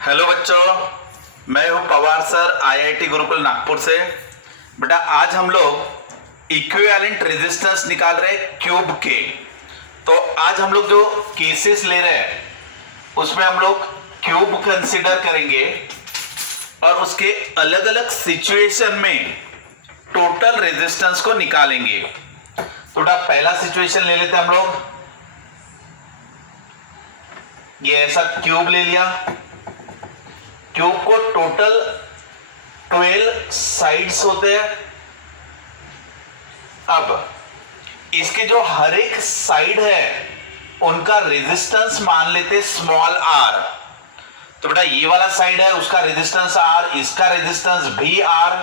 Hello बच्चों, मैं हूं पवार सर, आईआईटी गुरुकुल नागपुर से। बेटा आज हम लोग इक्विवेलेंट रेजिस्टेंस निकाल रहे हैं क्यूब के। तो आज हम लोग जो केसेस ले रहे हैं उसमें हम लोग क्यूब कंसीडर करेंगे और उसके अलग अलग सिचुएशन में टोटल रेजिस्टेंस को निकालेंगे। तो बेटा पहला सिचुएशन ले लेते हैं हम लोग। ये ऐसा क्यूब ले लिया। क्यूब को टोटल 12 साइड्स होते हैं। अब इसके जो हर एक साइड है उनका रेजिस्टेंस मान लेते स्मॉल आर। तो बेटा ये वाला साइड है उसका रेजिस्टेंस आर, इसका रेजिस्टेंस भी आर।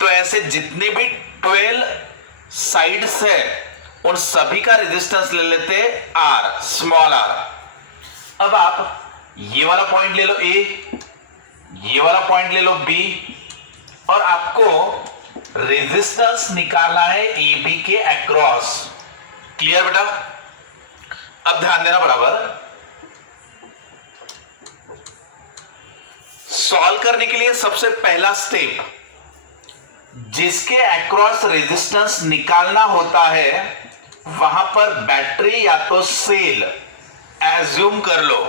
तो ऐसे जितने भी 12 साइड्स है उन सभी का रेजिस्टेंस ले लेते आर, स्मॉल आर। अब आप ये वाला पॉइंट ले लो ए, ये वाला पॉइंट ले लो बी, और आपको रेजिस्टेंस निकालना है ए बी के अक्रॉस। क्लियर बेटा? अब ध्यान देना बराबर। सॉल्व करने के लिए सबसे पहला स्टेप, जिसके अक्रॉस रेजिस्टेंस निकालना होता है वहां पर बैटरी या तो सेल एज्यूम कर लो।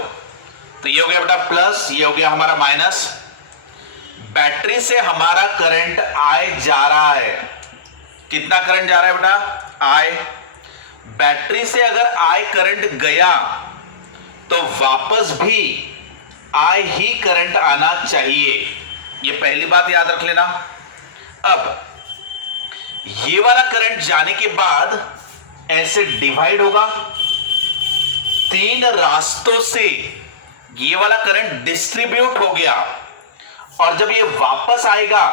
तो ये हो गया बेटा प्लस, ये हो गया हमारा माइनस। बैटरी से हमारा करंट आई जा रहा है। कितना करंट जा रहा है बेटा? आई। बैटरी से अगर आई करंट गया तो वापस भी आई ही करंट आना चाहिए। ये पहली बात याद रख लेना। अब ये वाला करंट जाने के बाद ऐसे डिवाइड होगा, 3 रास्तों से ये वाला करंट डिस्ट्रीब्यूट हो गया, और जब ये वापस आएगा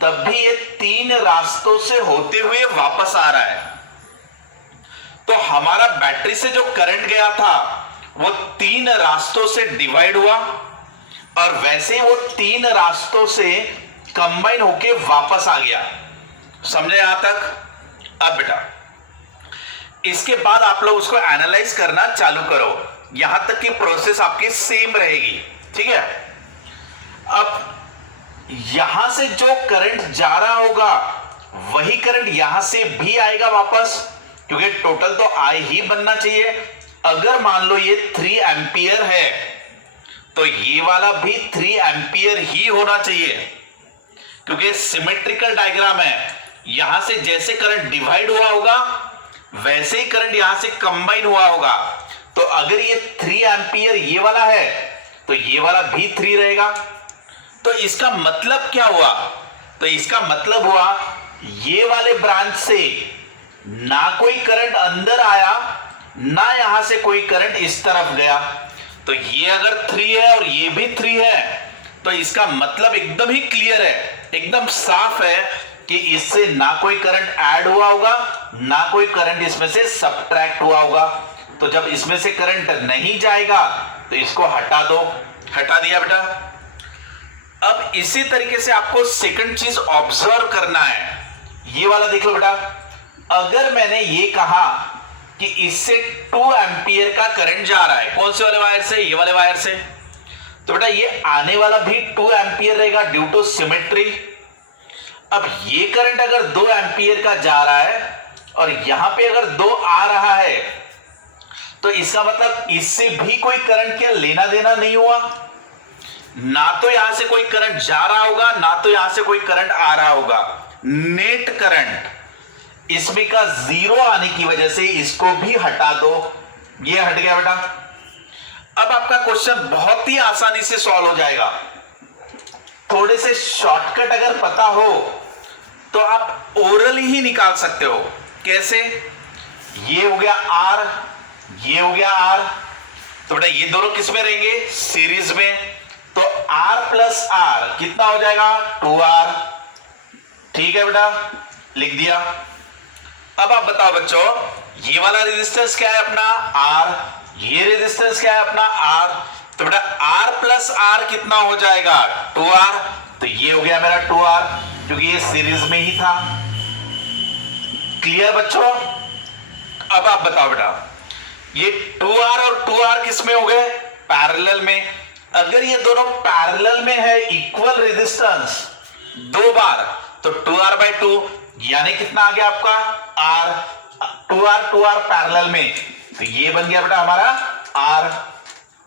तब भी ये 3 रास्तों से होते हुए वापस आ रहा है। तो हमारा बैटरी से जो करंट गया था वो 3 रास्तों से डिवाइड हुआ, और वैसे वो 3 रास्तों से कंबाइन होके वापस आ गया। समझे यहां तक? अब बेटा इसके बाद आप लोग उसको एनालाइज करना चालू करो, यहां तक कि प्रोसेस आपकी सेम रहेगी। ठीक है? अब यहां से जो करंट जा रहा होगा वही करंट यहां से भी आएगा वापस, क्योंकि टोटल तो आई ही बनना चाहिए। अगर मान लो ये 3 एंपियर है तो ये वाला भी 3 एंपियर ही होना चाहिए, क्योंकि सिमेट्रिकल डायग्राम है। यहां से जैसे करंट डिवाइड हुआ होगा वैसे ही करंट यहां से कंबाइन हुआ होगा। तो अगर ये 3 एंपियर ये वाला है तो ये वाला भी 3 रहेगा। तो इसका मतलब क्या हुआ? तो इसका मतलब हुआ ये वाले ब्रांच से ना कोई करंट अंदर आया, ना यहां से कोई करंट इस तरफ गया। तो ये अगर 3 है और ये भी 3 है तो इसका मतलब एकदम ही क्लियर है, एकदम साफ है कि इससे ना कोई करंट ऐड हुआ होगा, ना कोई करंट इसमें से सब्ट्रैक्ट हुआ होगा। तो जब इसमें से करंट नहीं जाएगा तो इसको हटा दो। हटा दिया बेटा। अब इसी तरीके से आपको सेकंड चीज ऑब्जर्व करना है। ये वाला देख लो बेटा। अगर मैंने ये कहा कि इससे 2 एंपियर का करंट जा रहा है, कौन से वाले वायर से? ये वाले वायर से। तो बेटा ये आने वाला भी 2 एंपियर रहेगा ड्यू टू सिमेट्री। अब ये करंट अगर 2 एंपियर का जा रहा है और यहां पे अगर 2 आ रहा है तो इसका मतलब इससे भी कोई करंट क्या लेना देना नहीं हुआ। ना तो यहां से कोई करंट जा रहा होगा, ना तो यहां से कोई करंट आ रहा होगा। नेट करंट इसमें का 0 आने की वजह से इसको भी हटा दो। ये हट गया बेटा। अब आपका क्वेश्चन बहुत ही आसानी से सॉल्व हो जाएगा। थोड़े से शॉर्टकट अगर पता हो तो आप ओरल ही निकाल सकते हो। कैसे? ये हो गया आर, ये हो गया आर। तो बेटा ये दोनों किस में रहेंगे? सीरीज में। तो आर प्लस आर कितना हो जाएगा? 2R। ठीक है बेटा, लिख दिया। अब आप बताओ बच्चों, ये वाला रेजिस्टेंस क्या है अपना? R। ये रेजिस्टेंस क्या है अपना? R। तो बेटा R प्लस R कितना हो जाएगा? 2R। तो ये हो गया मेरा 2R, क्योंकि ये सीरीज में ही था। क्लियर बच्चों? अब आप बताओ बेटा, ये 2R और 2R किस में हो गए? पैरेलल में। अगर ये दोनों पैरेलल में है, इक्वल रेजिस्टेंस दो बार, तो 2R/2 यानी कितना आ गया आपका R, 2R पैरेलल में, तो ये बन गया बेटा हमारा R।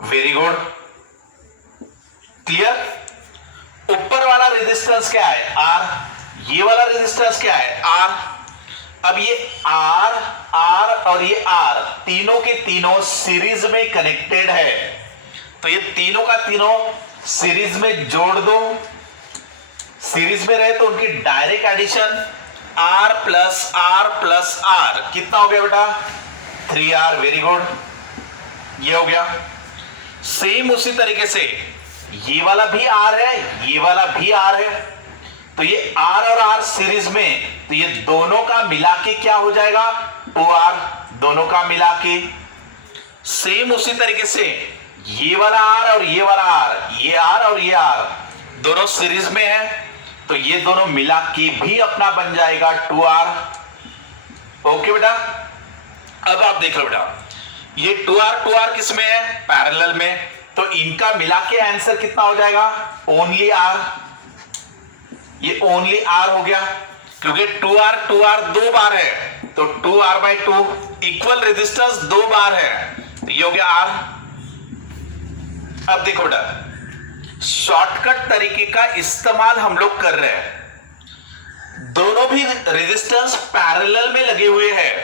Very good, clear. ऊपर वाला रेजिस्टेंस क्या है R, ये वाला रेजिस्टेंस क्या है R। अब ये R और ये R तीनों के तीनों सीरीज में कनेक्टेड है, तो ये तीनों का तीनों सीरीज में जोड़ दो। सीरीज में रहे तो उनकी direct addition R plus R कितना हो गया बेटा 3R। वेरी गुड, ये हो गया। सेम उसी तरीके से ये वाला भी R है, ये वाला भी R है, तो ये R और R सीरीज में, तो ये दोनों का मिला के क्या हो जाएगा 2R, दोनों का मिला के। सेम उसी तरीके से ये वाला R और ये वाला R, ये R और ये R दोनों सीरीज में है, तो ये दोनों मिला के भी अपना बन जाएगा 2R। ओके बेटा, अब आप देख लो बेटा, ये 2R किस में है पैरेलल में, तो इनका मिला के आंसर कितना हो जाएगा ओनली R। ये ओनली R हो गया, क्योंकि 2R दो बार है, तो 2R/2 इक्वल रेजिस्टेंस दो बार है, तो ये हो गया R। अब देखो बेटा, शॉर्टकट तरीके का इस्तेमाल हम लोग कर रहे हैं, दोनों भी रेजिस्टेंस पैरेलल में लगे हुए हैं।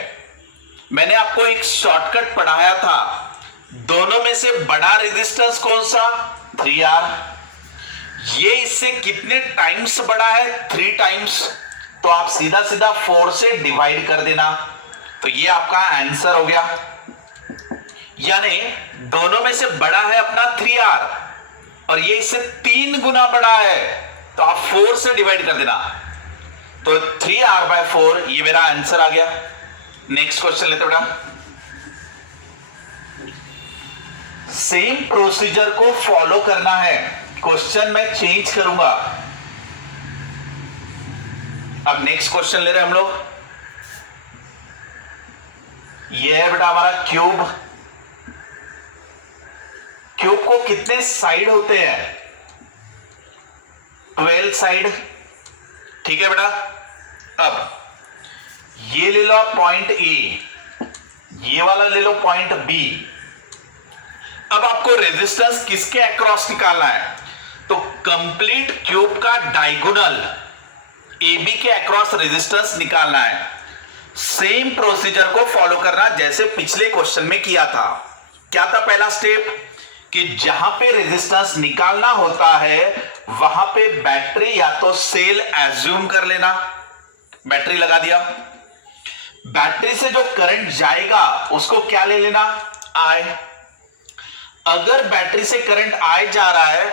मैंने आपको एक शॉर्टकट पढ़ाया था, दोनों में से बड़ा रेजिस्टेंस कौन सा 3R, ये इससे कितने टाइम्स बड़ा है 3 टाइम्स, तो आप सीधा सीधा 4 से डिवाइड कर देना, तो ये आपका आंसर हो गया। यानी दोनों में से बड़ा है अपना 3R और ये इससे 3 गुना बड़ा है, तो आप 4 से डिवाइड कर देना, तो 3R/4 ये मेरा आंसर आ गया। नेक्स्ट क्वेश्चन लेते बेटा, सेम प्रोसीजर को फॉलो करना है, क्वेश्चन मैं चेंज करूंगा। अब नेक्स्ट क्वेश्चन ले रहे हैं हम लोग, ये है बेटा हमारा क्यूब। क्यूब को कितने साइड होते हैं 12 साइड, ठीक है बेटा। अब ये ले लो पॉइंट ए, ये वाला ले लो पॉइंट बी। अब आपको रेजिस्टेंस किसके अक्रॉस निकालना है, तो कंप्लीट क्यूब का डायगोनल AB के अक्रॉस रेजिस्टेंस निकालना है। सेम प्रोसीजर को फॉलो करना जैसे पिछले क्वेश्चन में किया था। क्या था पहला स्टेप, कि जहां पे रेजिस्टेंस निकालना होता है वहां पे बैटरी या तो सेल एज्यूम कर लेना, बैटरी लगा दिया, बैटरी से जो करंट जाएगा उसको क्या ले लेना I। अगर बैटरी से करंट I जा रहा है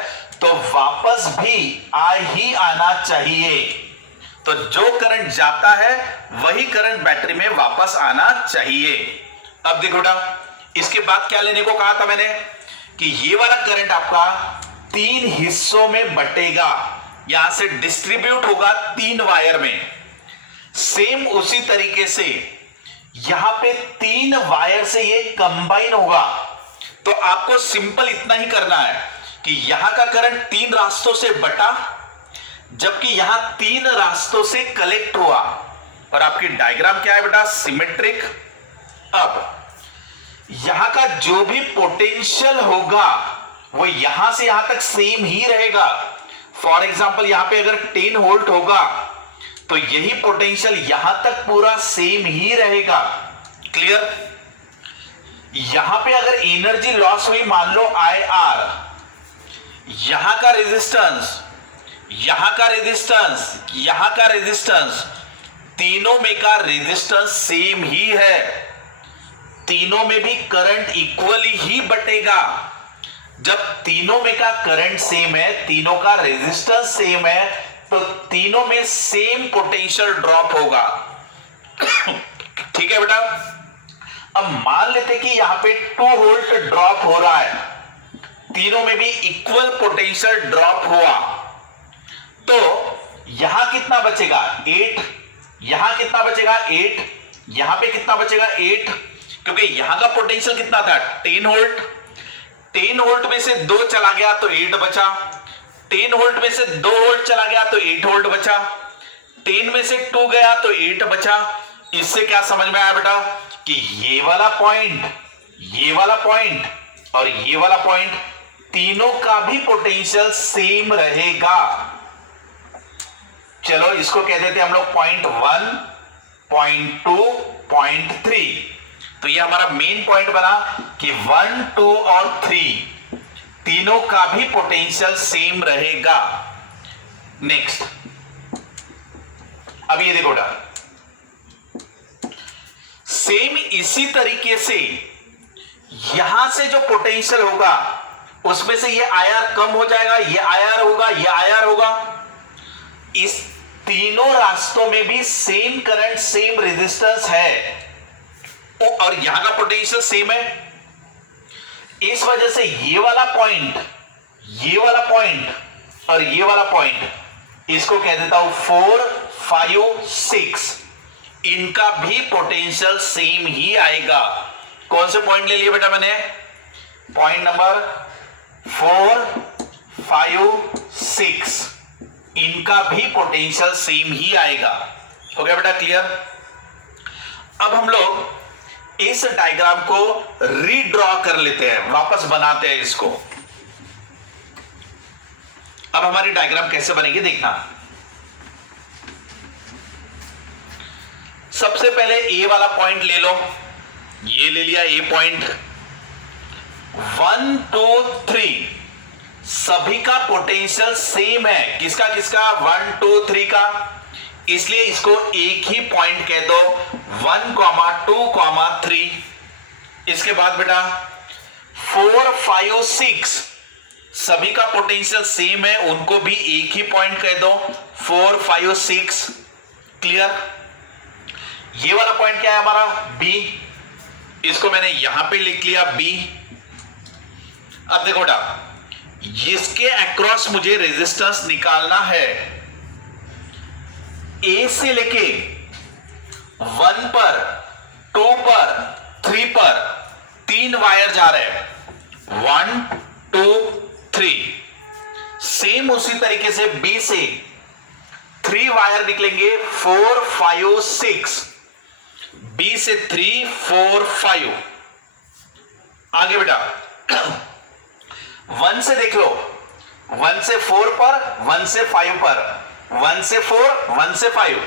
तो वापस भी I ही आना चाहिए, तो जो करंट जाता है वही करंट बैटरी में वापस आना चाहिए। अब देखो बेटा, इसके बाद क्या लेने को कहा था मैंने, कि ये वाला करंट आपका 3 हिस्सों में बटेगा, यहां से डिस्ट्रीब्यूट होगा 3 वायर में। सेम उसी तरीके से यहां पे 3 वायर से ये कंबाइन होगा, तो आपको सिंपल इतना ही करना है कि यहां का करंट 3 रास्तों से बटा, जबकि यहां 3 रास्तों से कलेक्ट हुआ, और आपकी डायग्राम क्या है बेटा सिमेट्रिक। अब यहां का जो भी पोटेंशियल होगा वो यहां से यहां तक सेम ही रहेगा। फॉर एग्जांपल यहां पे अगर 10 वोल्ट होगा तो यही पोटेंशियल यहां तक पूरा सेम ही रहेगा। क्लियर। यहां पे अगर एनर्जी लॉस हुई मान लो IR, यहां का रेजिस्टेंस, यहां का रेजिस्टेंस, यहां का रेजिस्टेंस, तीनों में का रेजिस्टेंस सेम ही है, तीनों में भी करंट इक्वली ही बटेगा। जब तीनों में का करंट सेम है, तीनों का रेजिस्टेंस सेम है, तो तीनों में सेम पोटेंशियल ड्रॉप होगा। ठीक है बेटा। अब मान लेते कि यहां पे 2 वोल्ट ड्रॉप हो रहा है, तीनों में भी इक्वल पोटेंशियल ड्रॉप हुआ, तो यहां कितना बचेगा 8, यहां कितना बचेगा 8, यहां पे कितना बचेगा 8, क्योंकि यहां का पोटेंशियल कितना था 10 वोल्ट, 10 वोल्ट में से 2 चला गया तो 8 बचा, 10 वोल्ट में से 2 वोल्ट चला गया तो 8 वोल्ट बचा, 10 में से 2 गया तो 8 बचा। इससे क्या समझ में आया बेटा कि ये वाला पॉइंट और ये वाला पॉइंट तीनों का भी पोटेंशियल सेम रहेगा। चलो इसको कह देते हैं हम लोग पॉइंट 1, पॉइंट 2, पॉइंट 3। तो ये हमारा मेन पॉइंट बना कि 1, 2 और 3 तीनों का भी पोटेंशियल सेम रहेगा। नेक्स्ट, अब ये देखो बेटा, सेम इसी तरीके से यहां से जो पोटेंशियल होगा उसमें से ये आईआर कम हो जाएगा, ये आईआर होगा, ये आईआर होगा। इस तीनों रास्तों में भी सेम करंट, सेम रेजिस्टेंस है और यहां का पोटेंशियल सेम है। इस वजह से ये वाला पॉइंट और ये वाला पॉइंट, इसको कह देता हूं 4, 5, 6, इनका भी पोटेंशियल सेम ही आएगा। कौन से पॉइंट ले लिए बेटा मैंने? पॉइंट नंबर 4, 5, 6, इनका भी पोटेंशियल सेम ही आएगा। हो गया बेटा क्लियर? अब हम लोग इस डायग्राम को रीड्रॉ कर लेते हैं, वापस बनाते हैं इसको। अब हमारी डायग्राम कैसे बनेगी देखना। सबसे पहले ए वाला पॉइंट ले लो, ये ले लिया ए पॉइंट। 1, 2, 3 सभी का पोटेंशियल सेम है। किसका किसका? 1, 2, 3 का। इसलिए इसको एक ही पॉइंट कह दो, 1, 2, 3। इसके बाद बेटा 4, 5, 6 सभी का पोटेंशियल सेम है, उनको भी एक ही पॉइंट कह दो, 4, 5, 6। क्लियर? ये वाला पॉइंट क्या है हमारा? बी। इसको मैंने यहां पे लिख लिया बी। अब देखो बेटा, इसके अक्रॉस मुझे रेजिस्टेंस निकालना है। ए से लेके 1 पर, 2 पर, 3 पर 3 वायर जा रहे हैं, 1, 2, 3। सेम उसी तरीके से बी से 3 वायर निकलेंगे, 4, 5, 6। बी से 3, 4, 5। आगे बेटा 1 से देख लो, 1 से 4 पर, 1 से 5 पर, 1 से 4, 1 से 5।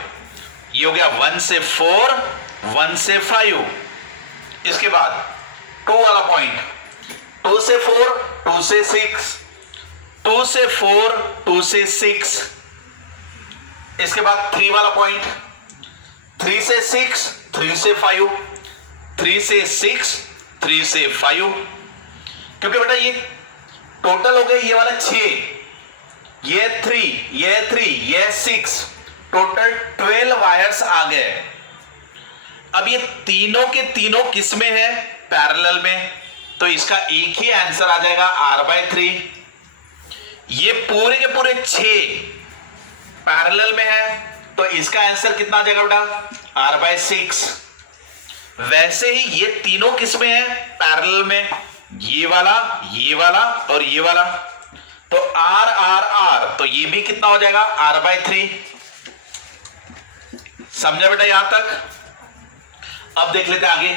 ये हो गया 1 से 4, 1 से 5। इसके बाद 2 वाला पॉइंट, 2 से 4, 2 से 6, 2 से 4, 2 से 6। इसके बाद 3 वाला पॉइंट, 3 से 6, 3 से 5, 3 से 6, 3 से 5। क्योंकि बेटा ये टोटल हो गए ये वाला 6, ये 3, ये 3, ये 6, टोटल 12 वायर्स आ गए। अब ये तीनों के तीनों किस में है? पैरेलल में। तो इसका एक ही आंसर आ जाएगा R/3। ये पूरे के पूरे 6 पैरेलल में है, तो इसका आंसर कितना आ जाएगा बेटा? R/6। वैसे ही ये तीनों किस में है? पैरेलल में। ये वाला और ये वाला, तो R, तो ये भी कितना हो जाएगा? R/3। समझा बेटा यहां तक? अब देख लेते हैं आगे,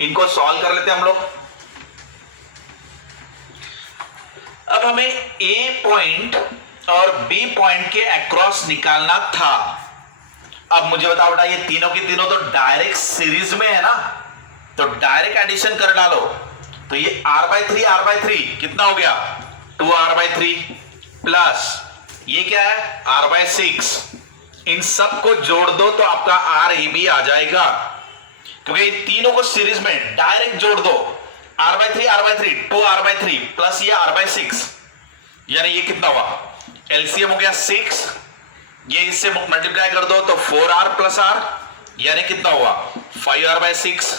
इनको सॉल्व कर लेते हैं हम लोग। अब हमें ए पॉइंट और बी पॉइंट के अक्रॉस निकालना था। अब मुझे बताओ बेटा, ये तीनों की तीनों तो डायरेक्ट सीरीज में है ना, तो डायरेक्ट एडिशन कर डालो। तो ये R/3 कितना हो गया? 2R/3 प्लस ये क्या है? R/6। इन सब को जोड़ दो तो आपका RAB आ जाएगा, क्योंकि तीनों को सीरीज में डायरेक्ट जोड़ दो। R/3 2R/3 प्लस ये R/6, यानी ये कितना हुआ? एलसीएम हो गया 6, ये इससे मल्टीप्लाई कर दो तो 4R प्लस R, यानी कितना हुआ? 5R/6।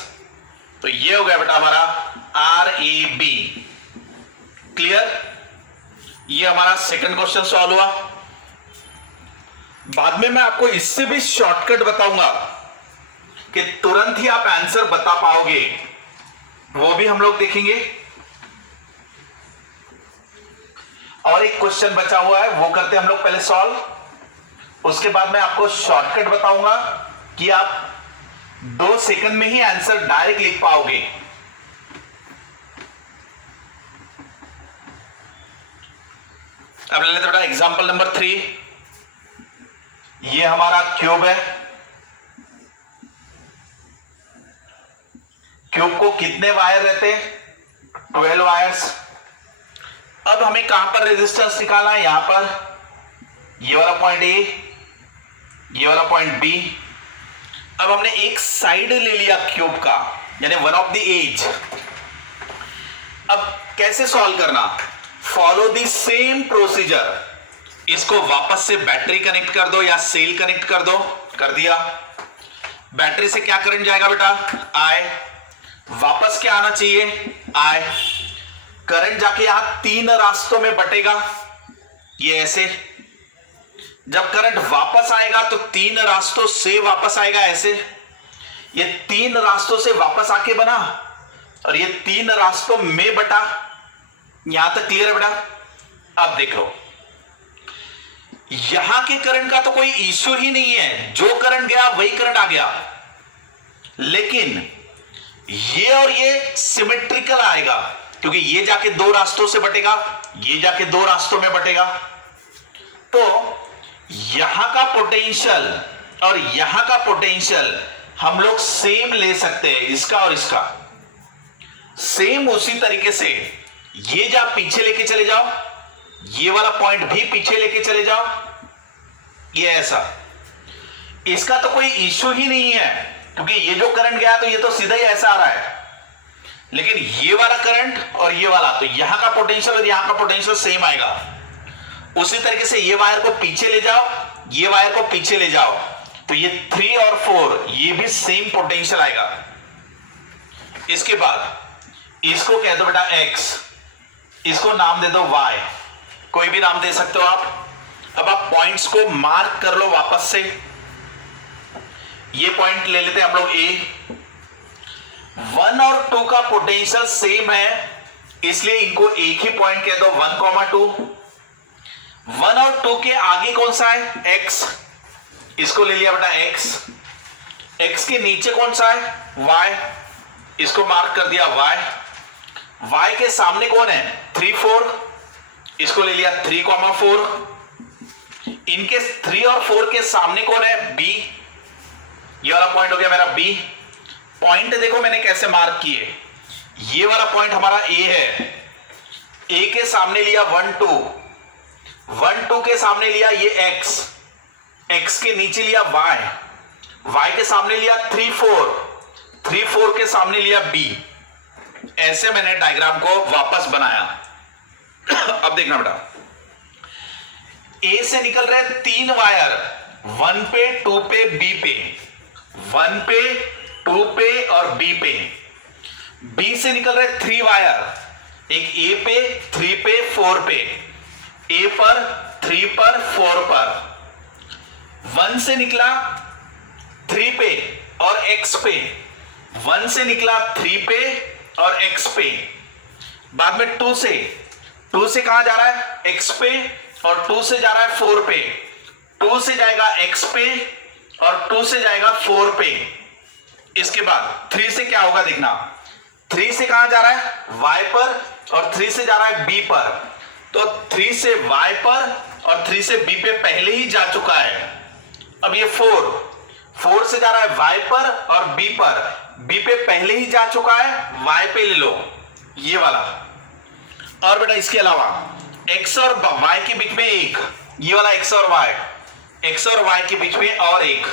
तो ये हो गया बेटा हमारा RAB। क्लियर? ये हमारा सेकंड क्वेश्चन सॉल्व हुआ। बाद में मैं आपको इससे भी शॉर्टकट बताऊंगा कि तुरंत ही आप आंसर बता पाओगे। वो भी हम लोग देखेंगे। और एक क्वेश्चन बचा हुआ है, वो करते हैं हम लोग पहले सॉल्व। उसके बाद मैं आपको शॉर्टकट बताऊंगा कि आप 2 सेकंड में ही आंसर डायरेक्ट लिख पाओगे। अब ले लेते बेटा एग्जांपल नंबर 3। ये हमारा क्यूब है। क्यूब को कितने वायर रहते हैं? 12 वायर्स। अब हमें कहां पर रेजिस्टेंस निकालना है? यहां पर ये वाला पॉइंट ए, ये वाला पॉइंट बी। अब हमने एक साइड ले लिया क्यूब का, यानी वन ऑफ द एज। अब कैसे सॉल्व करना? Follow the same procedure. इसको वापस से बैटरी कनेक्ट कर दो या सेल कनेक्ट कर दो। कर दिया। बैटरी से क्या करंट जाएगा बेटा? आई। वापस क्या आना चाहिए? आई। करंट जाके यहां 3 रास्तों में बटेगा, ये ऐसे। जब करंट वापस आएगा तो 3 रास्तों से वापस आएगा, ऐसे। ये 3 रास्तों से वापस आके बना और ये 3 रास्तों में बटा। यहां तक क्लियर है बेटा? अब देख लो, यहां के करंट का तो कोई इश्यू ही नहीं है, जो करंट गया वही करंट आ गया। लेकिन ये और ये सिमेट्रिकल आएगा, क्योंकि ये जाके 2 रास्तों से बटेगा, ये जाके 2 रास्तों में बटेगा। तो यहां का पोटेंशियल और यहां का पोटेंशियल हम लोग सेम ले सकते हैं, इसका और इसका सेम। उसी तरीके से ये जा पीछे लेके चले जाओ, ये वाला पॉइंट भी पीछे लेके चले जाओ, ये ऐसा। इसका तो कोई इश्यू ही नहीं है, क्योंकि ये जो करंट गया तो ये तो सीधा ही ऐसा आ रहा है। लेकिन ये वाला करंट और ये वाला, तो यहां का पोटेंशियल और यहां का पोटेंशियल सेम आएगा। उसी तरीके से ये वायर को पीछे ले जाओ, ये वायर को पीछे ले जाओ, तो ये 3 और 4 ये भी सेम पोटेंशियल आएगा। इसके बाद इसको कह दो बेटा x, इसको नाम दे दो y, कोई भी नाम दे सकते हो आप। अब आप पॉइंट्स को मार्क कर लो वापस से। ये पॉइंट ले लेते हैं हम लोग a। 1 और 2 का पोटेंशियल सेम है, इसलिए इनको एक ही पॉइंट कह दो, 1,2। 1 और 2 के आगे कौन सा है? x। इसको ले लिया बेटा x। x के नीचे कौन सा है? y। इसको मार्क कर दिया y। y के सामने कौन है? 3, 4। इसको ले लिया 3,4। इनके 3 और 4 के सामने कौन है? b। ये वाला पॉइंट हो गया मेरा b। पॉइंट देखो मैंने कैसे मार्क किए। ये वाला पॉइंट हमारा a है। a के सामने लिया 1, 2। 1, 2 के सामने लिया ये x। x के नीचे लिया y। y के सामने लिया 3, 4। 3, 4 के सामने लिया b। ऐसे मैंने डायग्राम को वापस बनाया। अब देखना बेटा, a से निकल रहे 3 वायर, 1 पे, 2 पे, b पे। 1 पे, 2 पे और b पे। b से निकल रहे 3 वायर, एक a पे, 3 पे, 4 पे। a पर, 3 पर, 4 पर। 1 से निकला 3 पे और x पे। 1 से निकला 3 पे और x पे। बाद में 2 से कहां जा रहा है? x पे, और 2 से जा रहा है 4 पे। 2 से जाएगा x पे और 2 से जाएगा 4 पे। इसके बाद 3 से क्या होगा देखना। 3 से कहां जा रहा है? y पर, और 3 से जा रहा है b पर। तो 3 से y पर और 3 से b पे पहले ही जा चुका है। अब ये 4 से जा रहा है y पर और b पर। b पे पहले ही जा चुका है, y पे ले लो ये वाला। और बेटा इसके अलावा x और y के बीच में एक, ये वाला x और y के बीच में और एक।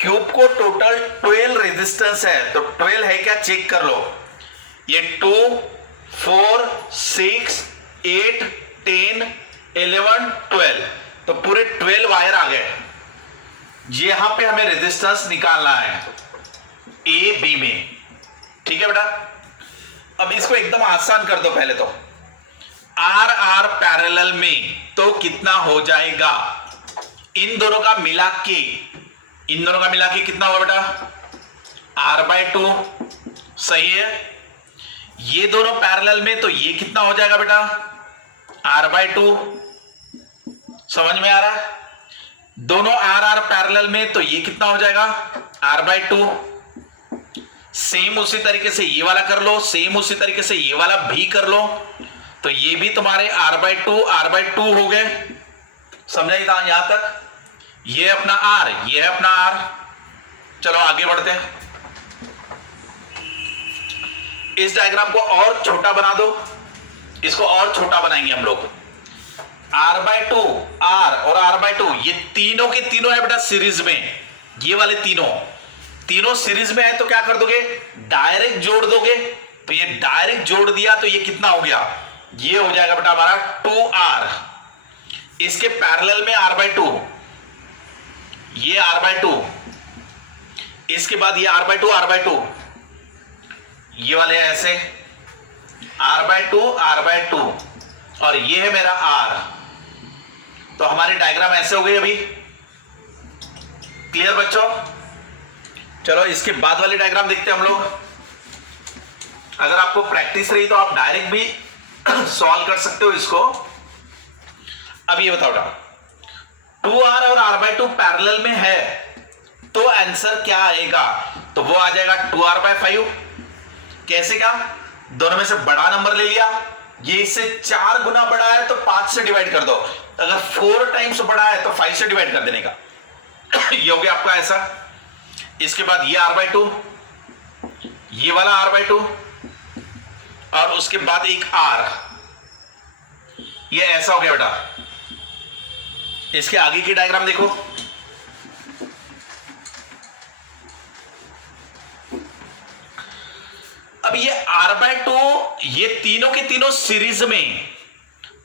क्यूब को टोटल 12 रेजिस्टेंस है, तो 12 है क्या चेक कर लो। ये 2, 4, 6, 8, 10, 11, 12, तो पूरे 12 वायर आ गए। यहां पे हमें रेजिस्टेंस निकालना है ए बी में। ठीक है बेटा, अब इसको एकदम आसान कर दो। पहले तो आर आर पैरेलल में तो कितना हो जाएगा? इन दोनों का मिला के कितना होगा बेटा? r/2 सही है। ये दोनों पैरेलल में, तो ये कितना हो जाएगा बेटा, r/2। समझ में आ रहा है? दोनों r पैरेलल में, तो ये कितना हो जाएगा, r/2। सेम उसी तरीके से ये वाला कर लो, सेम उसी तरीके से ये वाला भी कर लो, तो ये भी तुम्हारे r/2 हो गए। समझा यहां तक? ये अपना r, ये है अपना r। चलो आगे बढ़ते हैं। इस डायग्राम को और छोटा बना दो, इसको और छोटा बनाएंगे हम लोग। r/2, r और r/2 ये तीनों के तीनों है बेटा सीरीज में। ये वाले तीनों सीरीज में है, तो क्या कर दोगे, डायरेक्ट जोड़ दोगे। तो ये डायरेक्ट जोड़ दिया, तो ये कितना हो गया, ये हो जाएगा बेटा हमारा 2r। इसके पैरेलल में r/2, ये r/2, इसके बाद ये r/2, ये वाले ऐसे r/2 और ये है मेरा r। तो हमारी डायग्राम ऐसे हो गई अभी। क्लियर बच्चों? चलो इसके बाद वाली डायग्राम देखते हैं हम लोग। अगर आपको प्रैक्टिस रही तो आप डायरेक्ट भी सॉल्व कर सकते हो इसको। अब ये बताओ बेटा, 2r और r/2 पैरेलल में है, तो आंसर क्या आएगा, तो वो आ जाएगा 2r/5। कैसे? क्या, दोनों में से बड़ा नंबर ले लिया, ये इससे 4 गुना बड़ा है तो 5 से डिवाइड कर दो, अगर 4 टाइम्स बड़ा है तो 5 से डिवाइड कर देने का। ये हो गया आपका ऐसा। इसके बाद ये r/2, ये वाला r/2 और उसके बाद एक r, ये ऐसा हो गया बेटा। इसके आगे की डायग्राम देखो। अब ये r/2 ये तीनों के तीनों सीरीज में,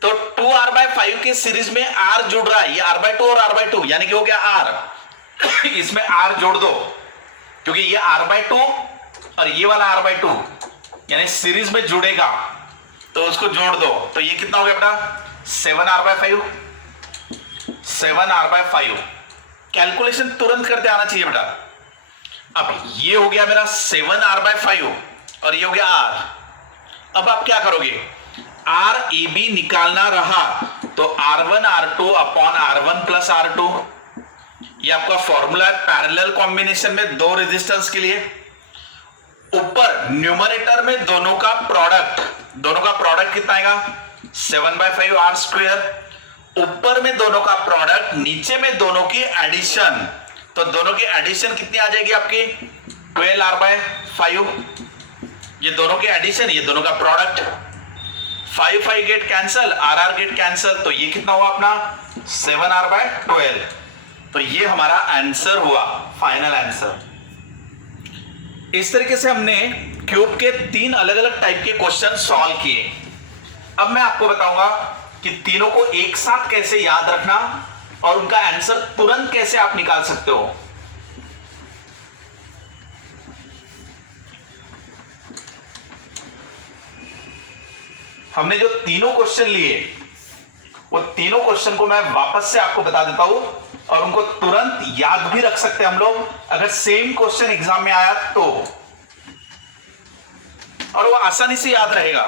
तो 2r/5 के सीरीज में r जुड़ रहा है, ये r/2 और r/2 यानी कि हो गया r। इसमें r जोड़ दो, क्योंकि ये r/2 और ये वाला r/2 यानी सीरीज में जुड़ेगा, तो उसको जोड़ दो। तो ये कितना हो गया बेटा, 7r/5। 7r/5 कैलकुलेशन तुरंत करते आना चाहिए बेटा। अब ये हो गया मेरा 7r/5 और ये हो गया r। अब आप क्या करोगे, RAB निकालना रहा, तो R1 R2 upon R1 plus R2, ये आपका फॉर्मूला है पैरेलल कॉम्बिनेशन में दो रेजिस्टेंस के लिए। ऊपर न्यूमरेटर में दोनों का प्रोडक्ट कितना आएगा, 7/5 r²। ऊपर में दोनों का प्रोडक्ट, नीचे में दोनों की एडिशन, तो दोनों की एडिशन कितनी आ जाएगी आपकी, 12r/5। ये दोनों के एडिशन, ये दोनों का product, 5 get cancel, r get cancel, तो ये कितना हुआ अपना 7r/12। तो ये हमारा आंसर हुआ, फाइनल आंसर। इस तरीके से हमने क्यूब के 3 अलग अलग टाइप के क्वेश्चन सॉल्व किए। अब मैं आपको बताऊंगा कि तीनों को एक साथ कैसे याद रखना और उनका आंसर तुरंत कैसे आप निकाल सकते हो। हमने जो तीनों क्वेश्चन लिए, वो तीनों क्वेश्चन को मैं वापस से आपको बता देता हूं और उनको तुरंत याद भी रख सकते हैं हम लोग, अगर सेम क्वेश्चन एग्जाम में आया तो, और वो आसानी से याद रहेगा।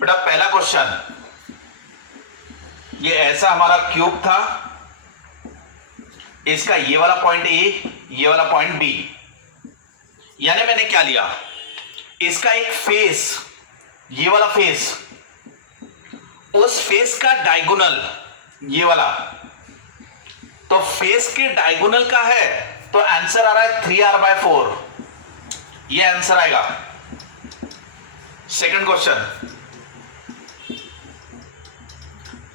बेटा पहला क्वेश्चन, ये ऐसा हमारा क्यूब था, इसका ये वाला पॉइंट ए, ये वाला पॉइंट बी, यानी मैंने क्या लिया, इसका एक फेस, ये वाला फेस, उस फेस का डायगोनल ये वाला, तो फेस के डायगोनल का है, तो आंसर आ रहा है 3r/4, ये आंसर आएगा। सेकंड क्वेश्चन,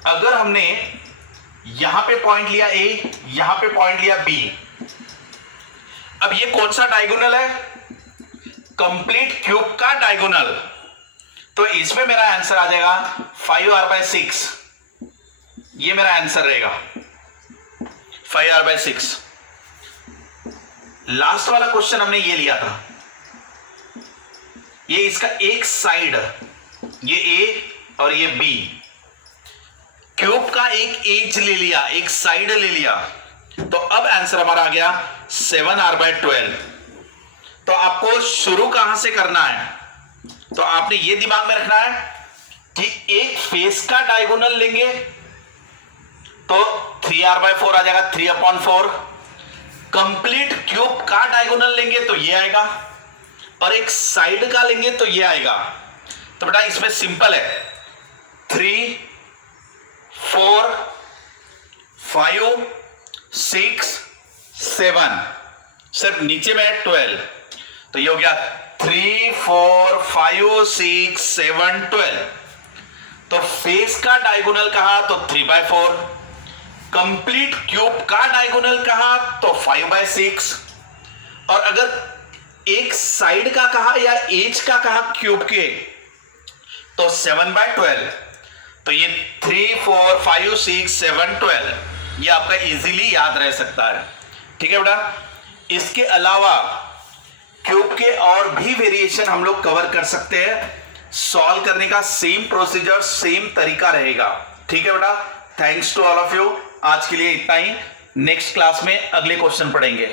अगर हमने यहां पे पॉइंट लिया ए, यहां पे पॉइंट लिया बी, अब ये कौन सा डायगोनल है, कंप्लीट क्यूब का डायगोनल, तो इसमें मेरा आंसर आ जाएगा 5r/6, ये मेरा आंसर रहेगा 5r/6। लास्ट वाला क्वेश्चन हमने ये लिया था, ये इसका एक साइड, ये ए और ये बी, क्यूब का एक एज ले लिया, एक साइड ले लिया, तो अब आंसर हमारा आ गया 7r/12। तो आपको शुरू कहां से करना है, तो आपने ये दिमाग में रखना है कि एक फेस का डायगोनल लेंगे तो 3r/4 आ जाएगा, 3/4। कंप्लीट क्यूब का डायगोनल लेंगे तो ये आएगा, और एक साइड का लेंगे तो ये आएगा। तो बेटा इसमें सिंपल है, 3, 4, 5, 6, 7, सिर्फ नीचे में है 12। तो ये हो गया 3, 4, 5, 6, 7, 12। तो फेस का डायगोनल कहा तो 3/4, कंप्लीट क्यूब का डायगोनल कहा तो 5/6, और अगर एक साइड का कहा या एज का कहा क्यूब के तो 7/12। तो ये 3, 4, 5, 6, 7, 12 ये आपका इजीली याद रह सकता है। ठीक है बेटा, इसके अलावा क्यूब के और भी वेरिएशन हम लोग कवर कर सकते हैं, सॉल्व करने का सेम प्रोसीजर सेम तरीका रहेगा। ठीक है बेटा, thanks to all of you. आज के लिए इतना ही, नेक्स्ट क्लास में अगले क्वेश्चन पढ़ेंगे।